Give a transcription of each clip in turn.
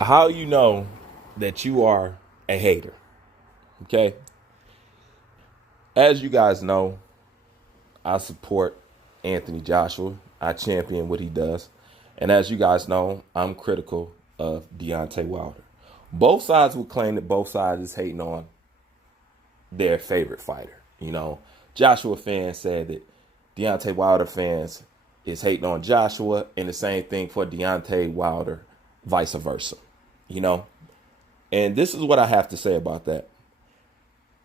How you know that you are a hater? Okay. As you guys know, I support Anthony Joshua. I champion what he does. And as you guys know, I'm critical of Deontay Wilder. Both sides will claim that both sides is hating on their favorite fighter. Joshua fans said that Deontay Wilder fans is hating on Joshua, and the same thing for Deontay Wilder, vice versa. You know, and this is what I have to say about that.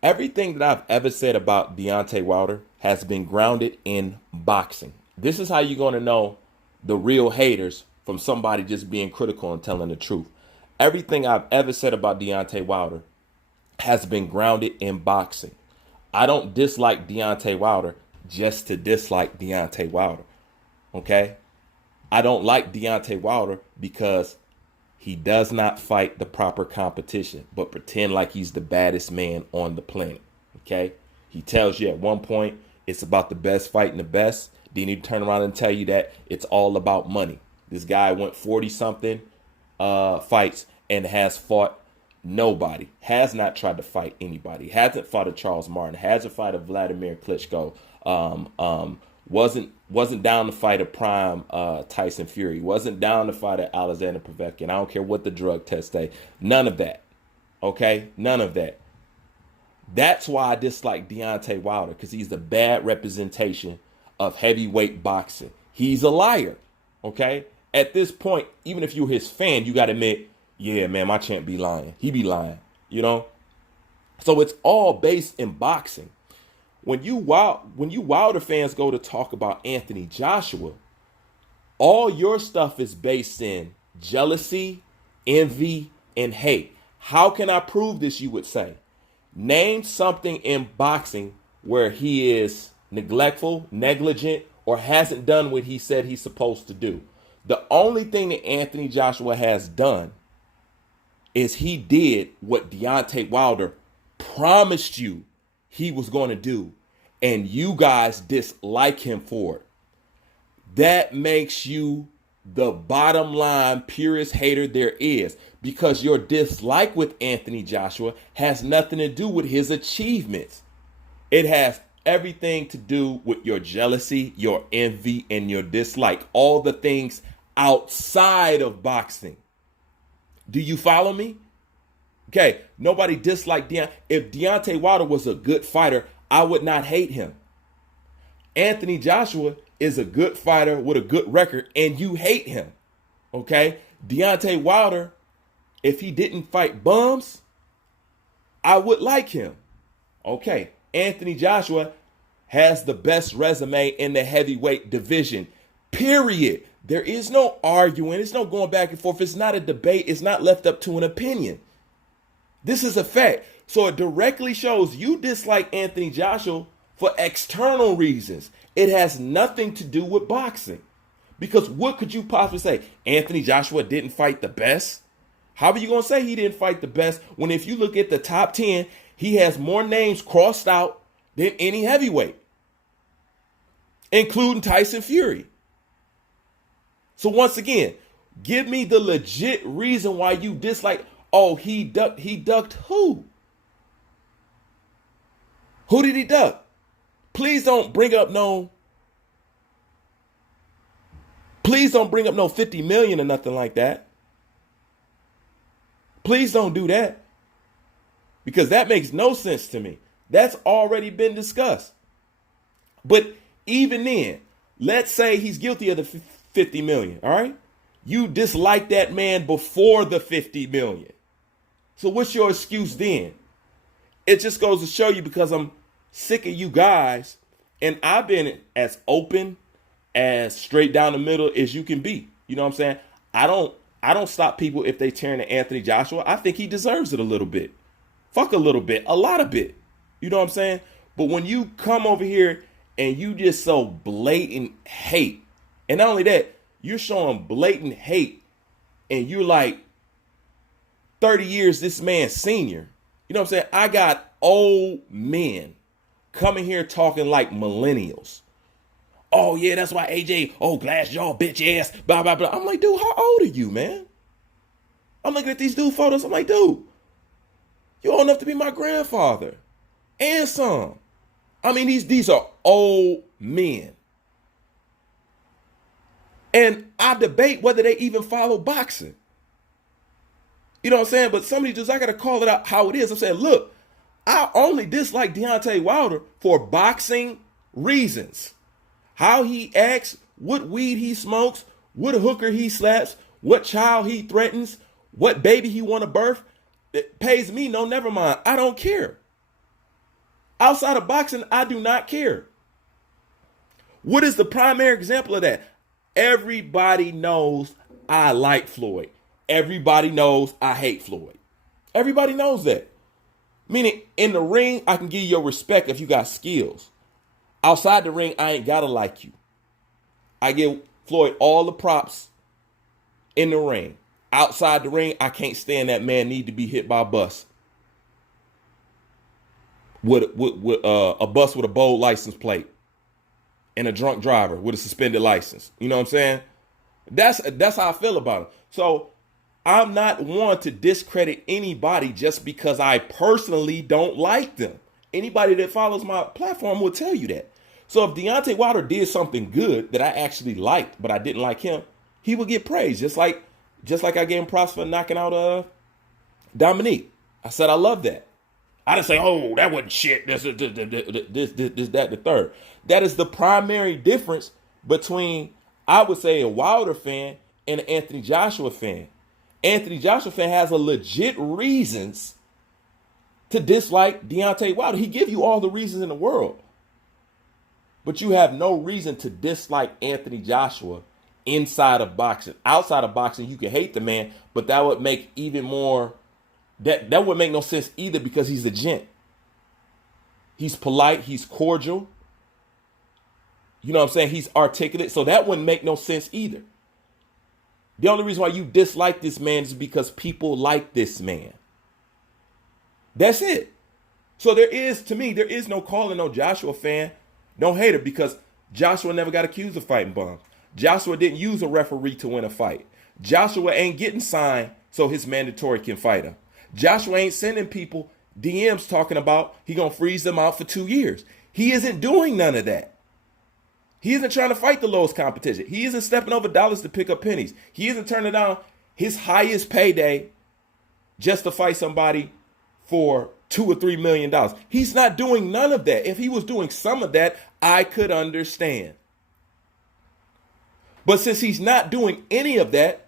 Everything that I've ever said about Deontay Wilder has been grounded in boxing. This is how you're going to know the real haters from somebody just being critical and telling the truth. Everything I've ever said about Deontay Wilder has been grounded in boxing. I don't dislike Deontay Wilder just to dislike Deontay Wilder. Okay? I don't like Deontay Wilder because he does not fight the proper competition, but pretend like he's the baddest man on the planet. Okay? He tells you at one point it's about the best fighting the best. Then he turn around and tell you that it's all about money. This guy went 40 something fights and has fought nobody. Has not tried to fight anybody. Hasn't fought a Charles Martin. Hasn't fought a Vladimir Klitschko. Wasn't down to fight a prime Tyson Fury. Wasn't down to fight a Alexander Povetkin. I don't care what the drug tests say. None of that. Okay? None of that. That's why I dislike Deontay Wilder, because he's a bad representation of heavyweight boxing. He's a liar. Okay? At this point, even if you're his fan, you got to admit, yeah, man, my champ be lying. He be lying. So it's all based in boxing. When you Wilder fans go to talk about Anthony Joshua, all your stuff is based in jealousy, envy, and hate. How can I prove this, you would say? Name something in boxing where he is neglectful, negligent, or hasn't done what he said he's supposed to do. The only thing that Anthony Joshua has done is he did what Deontay Wilder promised you he was going to do, and you guys dislike him for it. That makes you the bottom line purest hater there is, because your dislike with Anthony Joshua has nothing to do with his achievements. It has everything to do with your jealousy, your envy, and your dislike. All the things outside of boxing. Do you follow me? Okay, nobody disliked Deontay. If Deontay Wilder was a good fighter, I would not hate him. Anthony Joshua is a good fighter with a good record, and you hate him. Okay? Deontay Wilder, if he didn't fight bums, I would like him. Okay, Anthony Joshua has the best resume in the heavyweight division. Period. There is no arguing. It's no going back and forth. It's not a debate. It's not left up to an opinion. This is a fact. So it directly shows you dislike Anthony Joshua for external reasons. It has nothing to do with boxing. Because what could you possibly say? Anthony Joshua didn't fight the best? How are you going to say he didn't fight the best when if you look at the top 10, he has more names crossed out than any heavyweight, including Tyson Fury? So once again, give me the legit reason why you dislike. Oh, he ducked who? Who did he duck? Please don't bring up no 50 million or nothing like that. Please don't do that. Because that makes no sense to me. That's already been discussed. But even then, let's say he's guilty of the 50 million, all right? You dislike that man before the 50 million. So what's your excuse then? It just goes to show you, because I'm sick of you guys, and I've been as open, as straight down the middle as you can be. You know what I'm saying? I don't stop people if they turn to Anthony Joshua. I think he deserves it a little bit. Fuck a little bit, a lot of bit. You know what I'm saying? But when you come over here and you just so blatant hate, and not only that, you're showing blatant hate, and you're like 30 years this man's senior. You know what I'm saying? I got old men coming here talking like millennials. Oh, yeah, that's why AJ, glass jaw, bitch ass, blah, blah, blah. I'm like, dude, how old are you, man? I'm looking at these dude photos. I'm like, dude, you're old enough to be my grandfather and some. I mean, these are old men. And I debate whether they even follow boxing. You know what I'm saying? But some of these dudes, I got to call it out how it is. I'm saying, look, I only dislike Deontay Wilder for boxing reasons. How he acts, what weed he smokes, what hooker he slaps, what child he threatens, what baby he want to birth. It pays me no, never mind. I don't care. Outside of boxing, I do not care. What is the primary example of that? Everybody knows I like Floyd. Everybody knows I hate Floyd. Everybody knows that. Meaning, in the ring, I can give you your respect if you got skills. Outside the ring, I ain't gotta like you. I give Floyd all the props in the ring. Outside the ring, I can't stand that man need to be hit by a bus. With a bus with a bold license plate. And a drunk driver with a suspended license. You know what I'm saying? That's how I feel about it. So I'm not one to discredit anybody just because I personally don't like them. Anybody that follows my platform will tell you that. So if Deontay Wilder did something good that I actually liked, but I didn't like him, he would get praised. Just like I gave him props for knocking out Dominique. I said I love that. I didn't say, oh, that wasn't shit. This, that, the third. That is the primary difference between, I would say, a Wilder fan and an Anthony Joshua fan. Anthony Joshua fan has a legit reasons to dislike Deontay Wilder. He give you all the reasons in the world. But you have no reason to dislike Anthony Joshua inside of boxing. Outside of boxing, you can hate the man, but that would make even more... That would make no sense either because he's a gent. He's polite. He's cordial. You know what I'm saying? He's articulate. So that wouldn't make no sense either. The only reason why you dislike this man is because people like this man. That's it. So there is no calling no Joshua fan, no hater, because Joshua never got accused of fighting bums. Joshua didn't use a referee to win a fight. Joshua ain't getting signed so his mandatory can fight him. Joshua ain't sending people DMs talking about he gonna freeze them out for 2 years. He isn't doing none of that. He isn't trying to fight the lowest competition. He isn't stepping over dollars to pick up pennies. He isn't turning down his highest payday just to fight somebody for $2 or $3 million. He's not doing none of that. If he was doing some of that, I could understand. But since he's not doing any of that,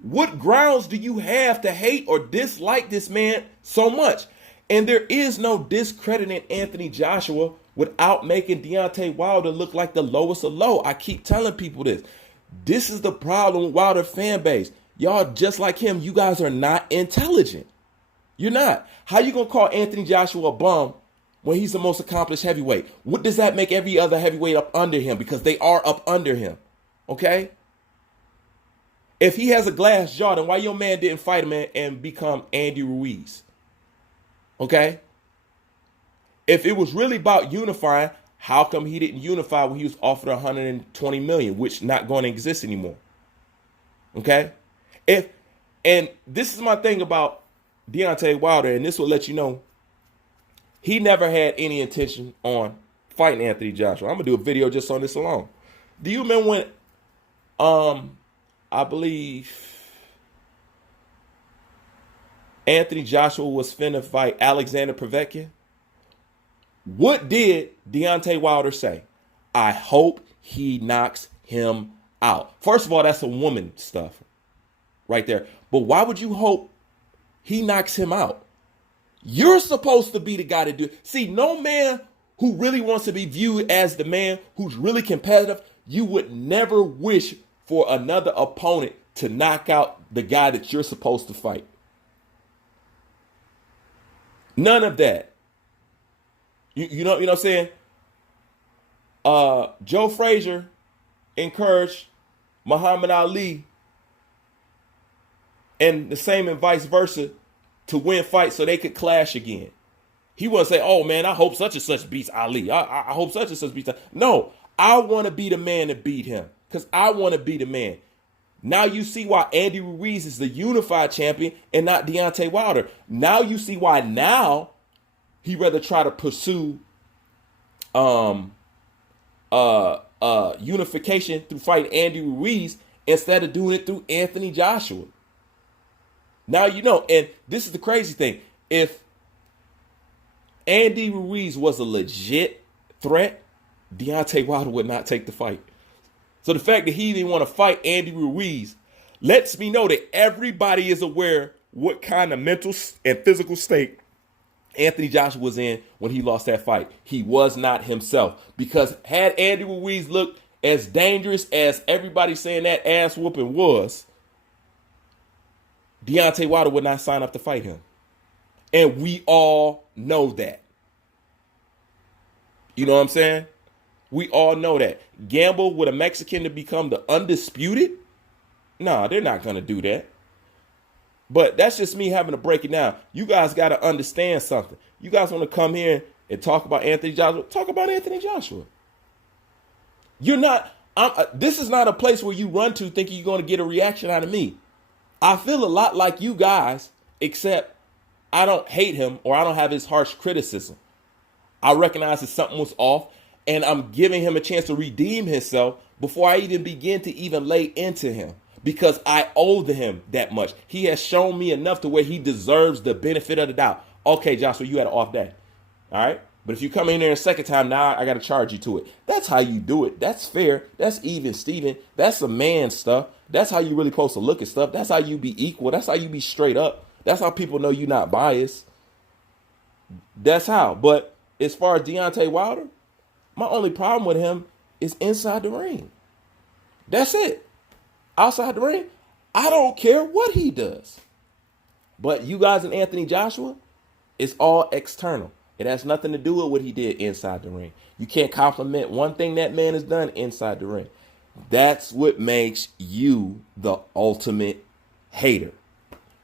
what grounds do you have to hate or dislike this man so much? And there is no discrediting Anthony Joshua without making Deontay Wilder look like the lowest of low. I keep telling people this. This is the problem with Wilder fan base. Y'all just like him, you guys are not intelligent. You're not. How you gonna call Anthony Joshua a bum when he's the most accomplished heavyweight? What does that make every other heavyweight up under him? Because they are up under him. Okay? If he has a glass jaw, then why your man didn't fight him and become Andy Ruiz? Okay? If it was really about unifying, how come he didn't unify when he was offered $120 million, which not going to exist anymore? Okay? And this is my thing about Deontay Wilder, and this will let you know he never had any intention on fighting Anthony Joshua. I'm going to do a video just on this alone. Do you remember when I believe Anthony Joshua was finna fight Alexander Povetkin? What did Deontay Wilder say? I hope he knocks him out. First of all, that's a woman stuff right there. But why would you hope he knocks him out? You're supposed to be the guy to do it. See, no man who really wants to be viewed as the man who's really competitive, you would never wish for another opponent to knock out the guy that you're supposed to fight. None of that. You know what I'm saying? Joe Frazier encouraged Muhammad Ali and the same and vice versa to win fights so they could clash again. He wouldn't say, oh man, I hope such and such beats Ali. I hope such and such beats Ali. No, I want to be the man to beat him because I want to be the man. Now you see why Andy Ruiz is the unified champion and not Deontay Wilder. Now you see why now he rather try to pursue unification through fighting Andy Ruiz instead of doing it through Anthony Joshua. Now you know, and this is the crazy thing. If Andy Ruiz was a legit threat, Deontay Wilder would not take the fight. So the fact that he didn't want to fight Andy Ruiz lets me know that everybody is aware what kind of mental and physical state Anthony Joshua was in when he lost that fight. He was not himself. Because had Andy Ruiz looked as dangerous as everybody saying that ass whooping was, Deontay Wilder would not sign up to fight him. And we all know that. You know what I'm saying? We all know that. Gamble with a Mexican to become the undisputed? Nah, they're not going to do that. But that's just me having to break it down. You guys got to understand something. You guys want to come here and talk about Anthony Joshua? Talk about Anthony Joshua. You're not, this is not a place where you run to thinking you're going to get a reaction out of me. I feel a lot like you guys, except I don't hate him or I don't have his harsh criticism. I recognize that something was off, and I'm giving him a chance to redeem himself before I even begin to even lay into him, because I owe him that much. He has shown me enough to where he deserves the benefit of the doubt. Okay, Joshua, you had an off day. All right. But if you come in there a second time, now I got to charge you to it. That's how you do it. That's fair. That's even, Steven. That's a man stuff. That's how you really supposed to look at stuff. That's how you be equal. That's how you be straight up. That's how people know you're not biased. That's how. But as far as Deontay Wilder, my only problem with him is inside the ring. That's it. Outside the ring, I don't care what he does. But you guys and Anthony Joshua, it's all external. It has nothing to do with what he did inside the ring. You can't compliment one thing that man has done inside the ring. That's what makes you the ultimate hater.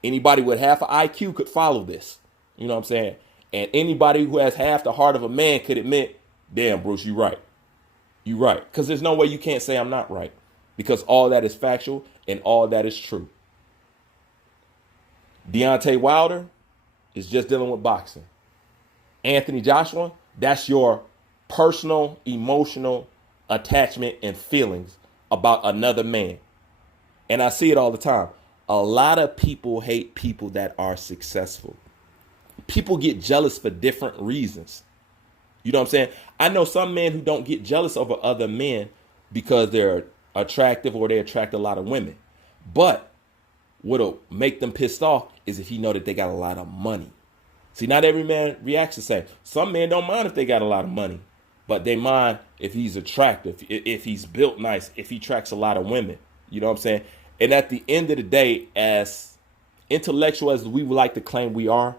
Anybody with half an IQ could follow this. You know what I'm saying? And anybody who has half the heart of a man could admit, damn, Bruce, you're right. You're right. Because there's no way you can't say I'm not right. Because all that is factual and all that is true. Deontay Wilder is just dealing with boxing. Anthony Joshua, that's your personal, emotional attachment and feelings about another man. And I see it all the time. A lot of people hate people that are successful. People get jealous for different reasons. You know what I'm saying? I know some men who don't get jealous over other men because they're attractive or they attract a lot of women. But what'll make them pissed off is if you know that they got a lot of money. See, not every man reacts the same. Some men don't mind if they got a lot of money, but they mind if he's attractive, if he's built nice, if he attracts a lot of women. You know what I'm saying? And at the end of the day, as intellectual as we would like to claim we are,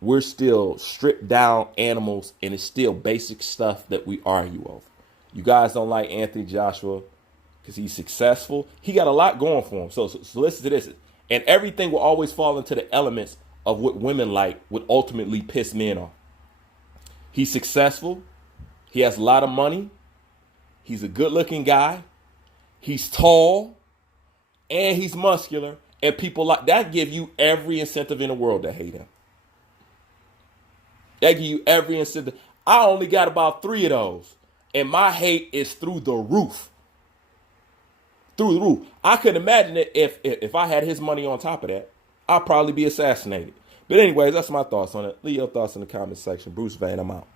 we're still stripped down animals, and it's still basic stuff that we argue over. You guys don't like Anthony Joshua because he's successful. He got a lot going for him. So listen to this. And everything will always fall into the elements of what women like would ultimately piss men off. He's successful. He has a lot of money. He's a good-looking guy. He's tall. And he's muscular. And people like that give you every incentive in the world to hate him. They give you every incentive. I only got about 3 of those. And my hate is through the roof. Through the roof. I could imagine that if I had his money on top of that, I'd probably be assassinated. But anyways, that's my thoughts on it. Leave your thoughts in the comment section. Bruce Van, I'm out.